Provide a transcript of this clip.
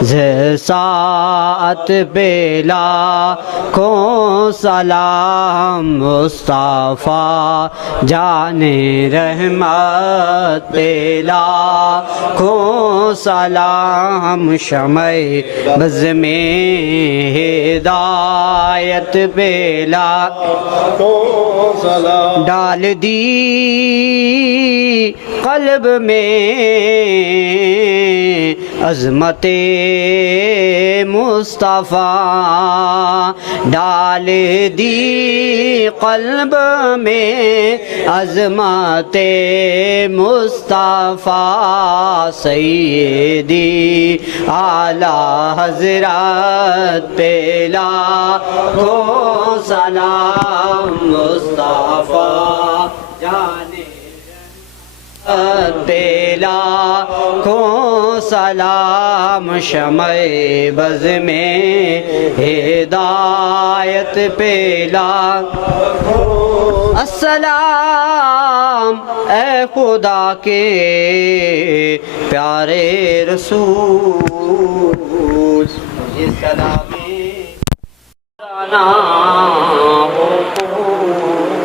ساعت پہ لاکھوں سلام مصطفیٰ جان رحمت پہ لاکھوں سلام شمع بز میں ہدایت پہ لاکھوں سلام ڈال دی قلب میں عظمت مصطفیٰ ڈال دی قلب میں عظمت مصطفیٰ سیدی اعلیٰ حضرت پہ لاکھوں سلام مصطفیٰ جانے پہ لاکھوں سلام شمع بز میں ہدایت پہ لاکھوں السلام اے خدا کے پیارے رسول یہ سلام